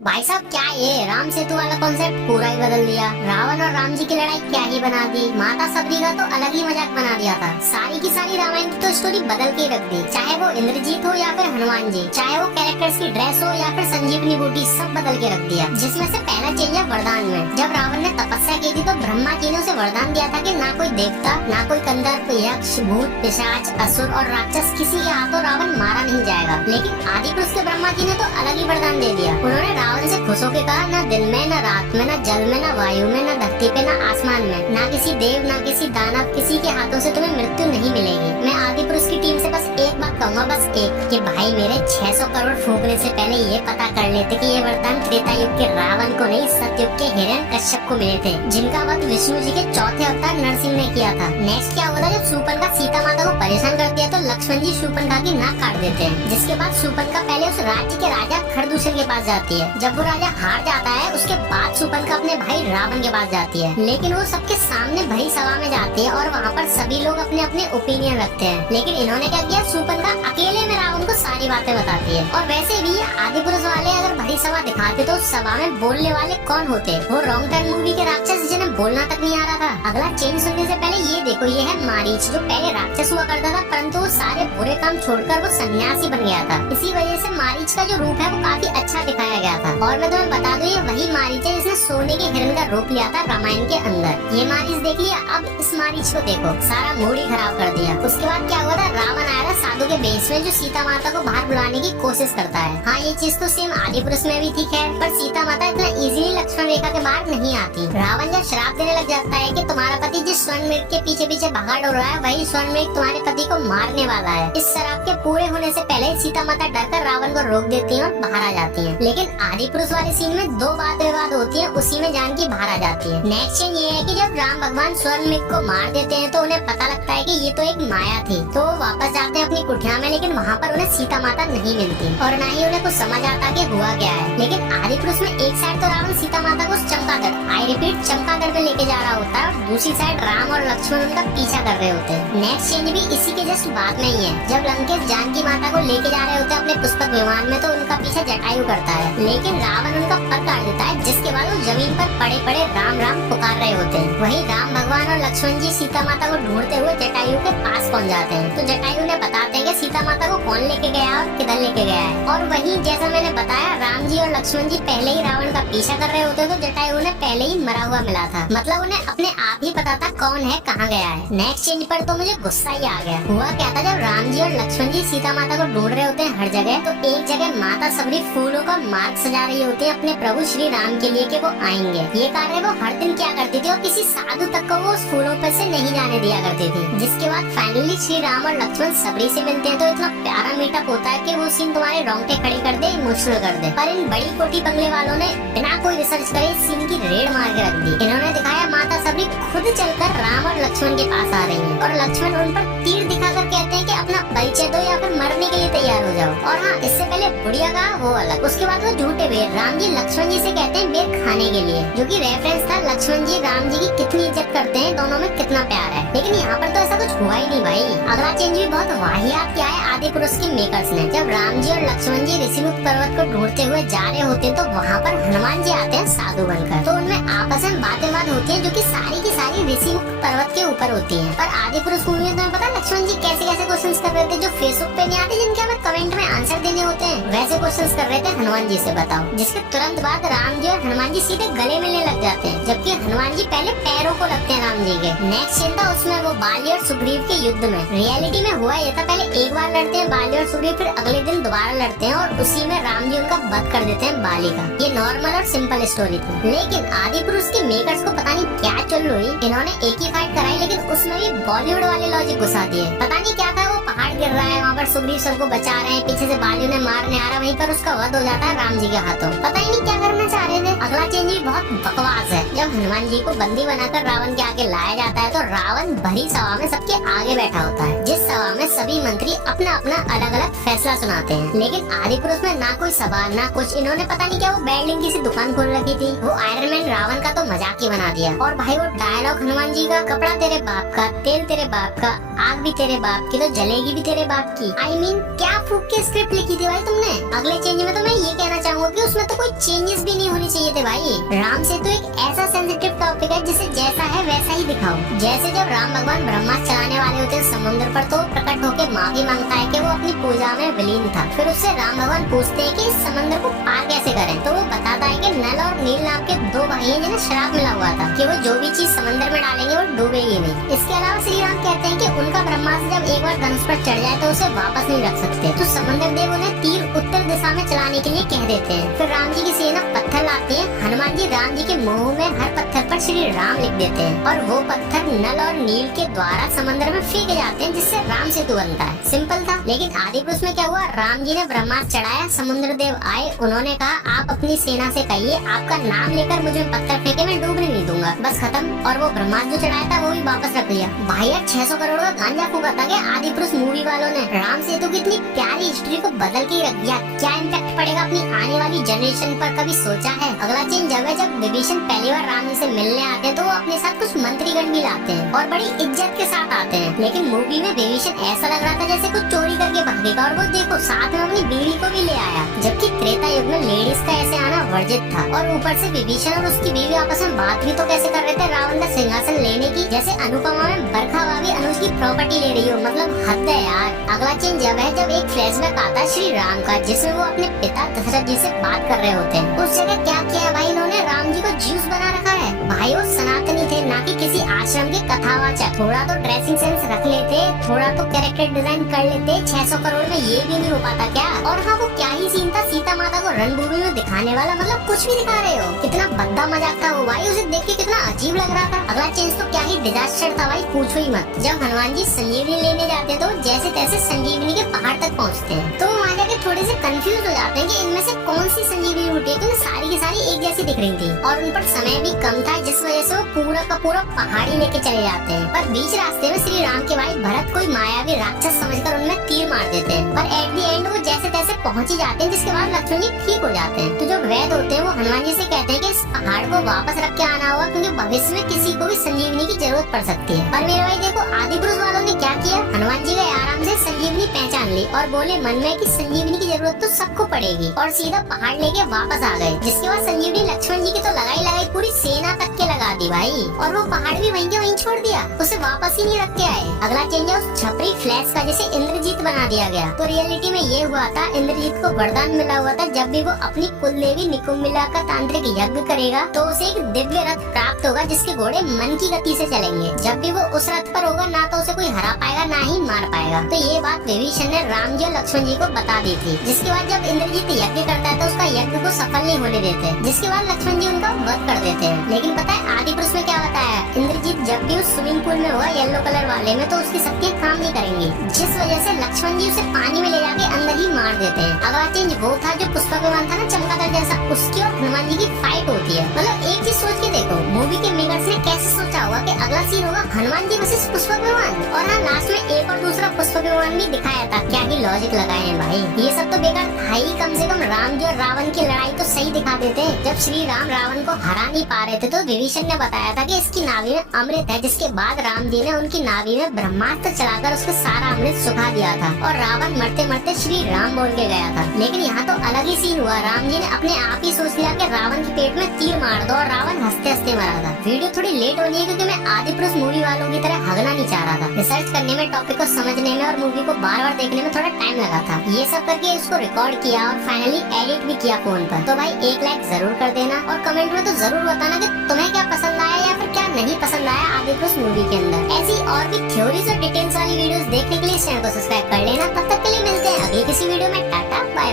भाई साहब क्या ये राम सेतु वाला कॉन्सेप्ट पूरा ही बदल दिया। रावण और राम जी की लड़ाई क्या ही बना दी। माता सबरी का तो अलग ही मजाक बना दिया था। सारी की सारी रामायण की तो स्टोरी बदल के रख दी। चाहे वो इंद्रजीत हो या फिर हनुमान जी, चाहे वो कैरेक्टर्स की ड्रेस हो या फिर संजीवनी बूटी, सब बदल के रख दिया। जिसमें से पहला चेंज है वरदान में। जब रावण ने तपस्या की थी तो ब्रह्मा जी ने उसे वरदान दिया था कि ना कोई देवता, ना कोई कंदर्प, यक्ष, भूत, पिशाच, असुर और राक्षस किसी के हाथों रावण मारा नहीं जाएगा। लेकिन आदि पुरुष के ब्रह्मा जी ने तो अलग ही वरदान दे दिया। उन्होंने रावण से खुश होकर कहा, न दिन में, न रात में, न जल में, न वायु में, न धरती पे, न आसमान में, ना किसी देव, ना किसी दानव, किसी के हाथों से तुम्हें मृत्यु नहीं मिलेगी। मैं आदि पुरुष की टीम से बस एक बात कहूँगा, बस एक, कि भाई मेरे 600 करोड़ फूकने से पहले ये पता कर लेते कि ये वरदान त्रेता युग के रावण को नहीं, सतयुग के हिरण्यकश्यप को मिले थे, जिनका वध विष्णु जी के चौथे अवतार नरसिंह ने किया था। नेक्स्ट क्या हुआ था, जब शूर्पणखा सीता माता को परेशान करती है तो लक्ष्मण जी शूर्पणखा की नाक काट देते हैं। जिसके बाद शूर्पणखा पहले उस राज्य के राजा खरदूषण के पास जाती है। जब वो राजा हार जाता है उसके बाद शूर्पणखा अपने भाई रावण के पास जाती है। लेकिन वो सबके सामने भरी सभा में जाती है और वहाँ पर सभी लोग अपने अपने ओपिनियन रखते हैं। लेकिन इन्होंने क्या किया, शूर्पणखा अकेले में रावण को सारी बातें बताती है। और वैसे भी आदि पुरुष वाले अगर भरी सभा दिखाते तो उस सभा में बोलने वाले कौन होते? वो रॉन्ग टर्न मूवी के राक्षस जिन्हें बोलना तक नहीं आ रहा था। अगला चेंज सुनने से पहले ये देखो, ये है मारीच, जो पहले राक्षस हुआ करता था परंतु वो सारे बुरे काम छोड़कर वो सन्यासी बन गया था। इसी वजह से मारीच का जो रूप है वो काफी अच्छा दिखाया गया था। और मैं तुम्हें बता दूं, ये वही मारीच है जिसने सोने के हिरण का रूप लिया था रामायण के अंदर। ये मारीच देख लिया, अब इस मारीच को देखो, सारा मूड ही खराब कर दिया। उसके बाद क्या हुआ था, रावण आया था साधु के बेस में, जो सीता माता को बाहर बुलाने की कोशिश करता है। हाँ, ये चीज तो सेम आदि पुरुष में भी ठीक है, पर सीता माता इतना इजीली लक्ष्मण रेखा के बाहर नहीं आती। रावण जब श्राप देने लग जाता है कि तुम्हारा पति जिस स्वर्ण मृग के पीछे पीछे भागा डोल रहा है, वही स्वर्ण मृग तुम्हारे पति को मारने वाला है। इस श्राप के पूरे होने से पहले सीता माता डरकर रावण को रोक देती है और बाहर आ जाती है। लेकिन आदि पुरुष वाले सीन में दो बात विवाद होती है, उसी में जानकी बाहर आ जाती है। नेक्स्ट चेंज ये है कि जब राम भगवान स्वर्ण मृग को मार देते हैं तो उन्हें पता लगता है कि ये तो एक माया थी, तो वो वापस जाते हैं अपनी कुटिया में। लेकिन वहाँ पर उन्हें सीता माता नहीं मिलती और न ही उन्हें कुछ समझ आता कि हुआ क्या है। लेकिन आदि पुरुष में एक साइड तो रावण सीता माता को चमकादड़, आई रिपीट चमकादड़ में लेके जा रहा होता है और दूसरी साइड राम और लक्ष्मण उनका पीछा कर रहे होते हैं। नेक्स्ट चेंज भी इसी के जस्ट बाद में ही है। जब लंकेश जानकी माता को लेके जा रहे होते हैं अपने पुष्पक विमान में तो उनका पीछा जटायु करता है, लेकिन रावण उनका पर काट देता है, जिसके बाद वो जमीन पर पड़े पड़े राम राम पुकार रहे होते हैं। वहीं राम भगवान और लक्ष्मण जी सीता माता को ढूंढते हुए जटायु के पास पहुंच जाते हैं। तो जटायु ने बताते हैं कि सीता माता को कौन लेके गया और किधर लेके गया है। और वहीं जैसा मैंने बताया, राम जी और लक्ष्मण जी पहले ही रावण का पीछा कर रहे होते हैं, तो जटायु ने पहले ही मरा हुआ मिला था। मतलब उन्हें अपने आप ही पता था कौन है, कहाँ गया है। नेक्स्ट चेंज पर तो मुझे गुस्सा ही आ गया। हुआ क्या था, जब राम जी और लक्ष्मण जी सीता माता को ढूंढ रहे होते हैं हर जगह, तो एक जगह माता सबरी फूलों का मार्ग सजा रही होती है अपने प्रभु श्री राम के लिए कि वो आएंगे। ये कार्य वो हर दिन क्या करती थी और किसी साधु तक को वो उस फूलों पर से नहीं जाने दिया करती थी। जिसके बाद फाइनली श्री राम और लक्ष्मण सबरी से मिलते हैं तो इतना प्यारा मीटअप होता है कि वो सीन तुम्हारे रोंगटे खड़े कर दे, इमोशनल कर दे। पर इन बड़ी कोठी बंगले वालों ने बिना कोई रिसर्च करे इस सीन की रेड मार के रख दी। इन्होंने दिखाया माता सबरी खुद चलकर राम और लक्ष्मण के पास आ रही है और लक्ष्मण उन पर तीर दिखाकर कहते हैं कि अपना परिचय दो या फिर मरने के लिए तैयार हो जाओ। और हाँ, इससे पहले बुढ़िया का वो अलग। उसके बाद वो झूठे बेर राम जी लक्ष्मण जी से कहते हैं बेर खाने के लिए, जो कि रेफरेंस था लक्ष्मण जी राम जी की कितनी इज्जत करते हैं, दोनों में कितना प्यार है। लेकिन यहाँ पर तो ऐसा कुछ हुआ ही नहीं भाई। अगला चेंज भी बहुत वाहियात किया है आदि पुरुष के मेकर्स ने। जब राम जी और लक्ष्मण जी ऋषिमुख पर्वत को ढूंढते हुए जा रहे होते हैं तो वहाँ पर हनुमान जी आते हैं साधु बनकर। तो उनमें आपस में बातें होती है जो कि सारी की सारी ऋषिमुख पर्वत के ऊपर होती है। पर आदि पुरुष मूवी में तुम्हें पता लक्ष्मण जी कैसे कैसे क्वेश्चंस कर रहे थे जो फेसबुक पे नहीं आते, जिनके हमें कमेंट में आंसर देने होते हैं, वैसे क्वेश्चंस कर रहे थे हनुमान जी से, बताओ। जिसके तुरंत बाद राम जी और हनुमान जी सीधे गले मिलने लग जाते हैं, जबकि हनुमान जी पहले पैरों को लगते हैं राम जी के। नेक्स्ट सीन था उसमें वो बाली और सुग्रीव के युद्ध में। रियलिटी में हुआ ये था, पहले एक बार लड़ते हैं बाली और सुग्रीव, फिर अगले दिन दोबारा लड़ते हैं और उसी में राम जी उनका वध कर देते हैं बाली का। ये नॉर्मल और सिंपल स्टोरी थी। लेकिन आदि पुरुष के मेकर्स को पता नहीं क्या चल रही, इन्होंने एक ही फाइट कराई लेकिन उसमें भी बॉलीवुड वाले लॉजिक घुसा दिए। पता नहीं क्या था, वो पहाड़ गिर रहा है, वहाँ पर सुग्रीव सबको बचा रहे हैं, पीछे से बाली उन्हें मारने आ रहा है, वहीं पर उसका वध हो जाता है राम जी के हाथों। पता ही नहीं क्या करना चाह रहे थे। अगला चेंज भी बहुत बकवास है। जब जब हनुमान जी को बंदी बनाकर रावण के आगे लाया जाता है तो रावण भरी सभा में सबके आगे बैठा होता है, जिस सभा में सभी मंत्री अपना अपना अलग अलग फैसला सुनाते हैं। लेकिन आदि पुरुष में ना कोई सभा ना कुछ, इन्होंने पता नहीं क्या वो बिल्डिंग की सी दुकान खोल रखी थी। वो आयरन मैन रावण का तो मजाक ही बना दिया। और भाई वो डायलॉग हनुमान जी का, कपड़ा तेरे बाप का, तेल तेरे बाप का, आग भी तेरे बाप की तो जलेगी भी तेरे बाप की। I mean, क्या फूक के स्क्रिप्ट लिखी थी भाई तुमने। अगले चेंज में तो मैं ये कहना चाहूंगा कि उसमें तो कोई चेंजेस भी नहीं होने चाहिए थे भाई। राम सेतु एक ऐसा सेंसिटिव टॉपिक है जिसे जैसा है वैसा ही दिखाओ। जैसे जब राम भगवान ब्रह्मास्त्र चलाने वाले होते हैं समुद्र पर तो प्रकट होकर माफी मांगता है कि वो अपनी पूजा में विलीन था। फिर उससे राम भगवान पूछते हैं कि इस समंदर को पार कैसे करें, तो वो बताता है कि नल और नील नाम के दो भाई हैं जिन्हें श्राप मिला हुआ था कि वो जो भी चीज समंदर में डालेंगे वो डूबेगी नहीं। इसके अलावा श्री राम कहते हैं कि उनका ब्रह्मास्त्र जब एक बार धनुष पर चढ़ जाए तो उसे वापस नहीं रख सकते, तो समंदर देव उन्हें तीर उत्तर दिशा में चलाने के लिए कह देते हैं। फिर राम जी की सेना पत्थर लाती है, हनुमान जी राम जी के मुंह में हर पत्थर पर श्री राम लिख देते हैं और वो पत्थर नल और नील के द्वारा समंदर में फेंके जाते हैं, जिससे राम सेतु बनता है। सिंपल था। लेकिन आदि पुरुष में क्या हुआ, राम जी ने ब्रह्मास्त्र चढ़ाया, समुद्र देव आए, उन्होंने कहा आप अपनी सेना से कहिए आपका नाम लेकर मुझे पत्थर फेंके मैं डूबने नहीं दूंगा, बस खत्म। और वो ब्रह्मास्त्र जो चढ़ाया था वो भी वापस रख लिया। भाई 600 करोड़ का गांजा फूका था क्या आदि पुरुष मूवी वालों ने। राम सेतु की इतनी प्यारी हिस्ट्री को बदल के रख दिया। क्या इम्पैक्ट पड़ेगा अपनी आने वाली जनरेशन पर, कभी सोचा है। अगला चेंज जब है जब विभीषण पहली बार राम जी से मिलने आते हैं तो वो अपने साथ कुछ मंत्रीगण भी लाते हैं और बड़ी इज्जत के साथ आते हैं। लेकिन मूवी में विभीषण ऐसा लग रहा था जैसे कुछ चोरी करके भागेगा, और वो देखो साथ में अपनी बीवी को भी ले आया, जबकि त्रेता युग में लेडीज का ऐसे आना वर्जित था। और ऊपर से विभीषण और उसकी बीवी आपस में बात भी तो कैसे कर रहे थे रावण का सिंहासन लेने की, जैसे अनुपमा में बरखा भाभी अनुज की प्रॉपर्टी ले रही हो, मतलब हद है यार। अगला चेंज जब है जब एक फ्लैशबैक आता है श्री राम का, जिसमें वो अपने पिता दशरथ जी से बात कर रहे होते हैं। उस जगह क्या किया है भाई इन्होंने, राम जी को ज्यूस बना रखा है। भाई वो सनातनी थे ना कि किसी आश्रम के कथावाचक। थोड़ा तो ड्रेसिंग सेंस रख लेते, थोड़ा तो कैरेक्टर डिजाइन कर लेते। 600 करोड़ में ये भी नहीं हो पाता क्या। और हाँ वो क्या ही सीन था सीता माता को रणभूमि में दिखाने वाला, मतलब कुछ भी दिखा रहे हो। कितना भद्दा मजाक था वो भाई, उसे देख के कितना अजीब लग रहा था। अगला चेंज तो क्या ही डिजास्टर था भाई, पूछो ही मत। जब हनुमान जी संजीवनी लेने जाते हैं तो जैसे तैसे संजीवनी के पहाड़ तक पहुँचते हैं, तो वहाँ जाके थोड़े से कंफ्यूज हो जाते हैं कि इनमें से कौन सी संजीवनी बूटी है, क्योंकि सारी की सारी एक जैसी दिख रही थी और उन पर समय भी कम था, जिस वजह से वो पूरा का पूरा पहाड़ी लेके चले जाते हैं। पर बीच रास्ते में श्री राम के भाई भरत कोई मायावी राक्षस समझकर उनमें तीर मार देते हैं, पर एट द एंड वो जैसे तैसे पहुंच ही जाते हैं, जिसके बाद लक्ष्मण जी ठीक हो जाते हैं। तो जो वैद होते हैं वो हनुमान जी से कहते हैं कि इस पहाड़ को वापस रख के आना होगा, क्योंकि भविष्य में किसी को भी संजीवनी की जरूरत पड़ सकती है। पर मेरे भाई देखो आदि पुरुष वालों ने क्या किया, हनुमान जी गए आराम से संजीवनी पहचान ली और बोले मन में कि संजीवनी की जरूरत तो सबको पड़ेगी, और सीधा पहाड़ लेके वापस आ गए। जिसके बाद संजीवनी लक्ष्मण जी की तो लगाई पूरी सेना तक के लगा दी भाई, और वो पहाड़ भी वहीं के वहीं छोड़ दिया, उसे वापस ही नहीं रख के आए। अगला चेंज है उस छपरी फ्लैश का, जिसे इंद्रजीत बना दिया गया। तो रियलिटी में ये हुआ था, इंद्रजीत को वरदान मिला हुआ था जब भी वो अपनी कुल देवी निकुम्बिला का तांत्रिक यज्ञ करेगा तो उसे एक दिव्य रथ प्राप्त होगा, जिसके घोड़े मन की गति से चलेंगे। जब भी वो उस रथ पर होगा ना तो उसे कोई हरा पाएगा ना ही मार पाएगा। तो ये बात विभीषण ने राम जी और लक्ष्मण जी को बता दी थी। जिसके बाद जब इंद्रजीत यज्ञ करता है तो उसका यज्ञ को सफल नहीं होने देते, जिसके बाद लक्ष्मण जी उनका वध कर देते हैं। लेकिन पता है आदि पुरुष में क्या बताया, इंद्रजीत जब भी उस स्विमिंग पूल में हुआ येलो कलर वाले में, तो उसकी शक्तियाँ काम नहीं करेंगी, जिस वजह से लक्ष्मण जी उसे पानी में ले जाके अंदर ही मार देते हैं। अगला चेंज वो था जो पुष्पक विमान था ना चमगादड़ जैसा, उसकी और हनुमान जी की फाइट होती है। मतलब एक चीज सोच के देखो, मूवी के मेकर्स ने कैसे सोचा होगा कि अगला सीन होगा हनुमान जी वर्सेस पुष्पक विमान, और हाँ लास्ट में एक और दूसरा पुष्पक विमान भी दिखाया था। क्या ही लॉजिक लगाए हैं भाई, ये सब तो बेकार था ही। कम से कम राम जी और रावण की लड़ाई तो सही दिखा देते। जब श्री राम रावण को हरा नहीं पा रहे थे तो विभीषण ने बताया था कि इसकी नाभि में अमृत है, जिसके बाद राम जी ने उनकी नाभि में ब्रह्मास्त्र चलाकर उसका सारा अमृत सुखा दिया था, और रावण मरते मरते श्री राम बोल के गया था। लेकिन यहाँ तो अलग ही सीन हुआ, राम जी ने अपने आप ही सोच लिया कि रावण के पेट में तीर मार दो, और रावण हंसते हंसते मरा था। वीडियो थोड़ी लेट होनी है क्योंकि मैं आदि पुरुष मूवी वालों की तरह हगना नहीं चाह रहा था। रिसर्च करने में, टॉपिक को समझने में और मूवी को बार बार देखने में थोड़ा टाइम लगा था। ये सब करके इसको रिकॉर्ड किया और फाइनली एडिट भी किया फोन पर। तो भाई एक लाइक जरूर कर देना और कमेंट में तो जरूर बताना कि तुम्हें क्या पसंद आया या फिर क्या नहीं पसंद आया आदि पुरुष मूवी के अंदर। ऐसी और भी थ्योरीज और डिटेल्स वाली वीडियोस देखने के लिए चैनल को सब्सक्राइब कर लेना। तब तक के लिए मिलते हैं अगली किसी वीडियो में। टाटा बाय बाय।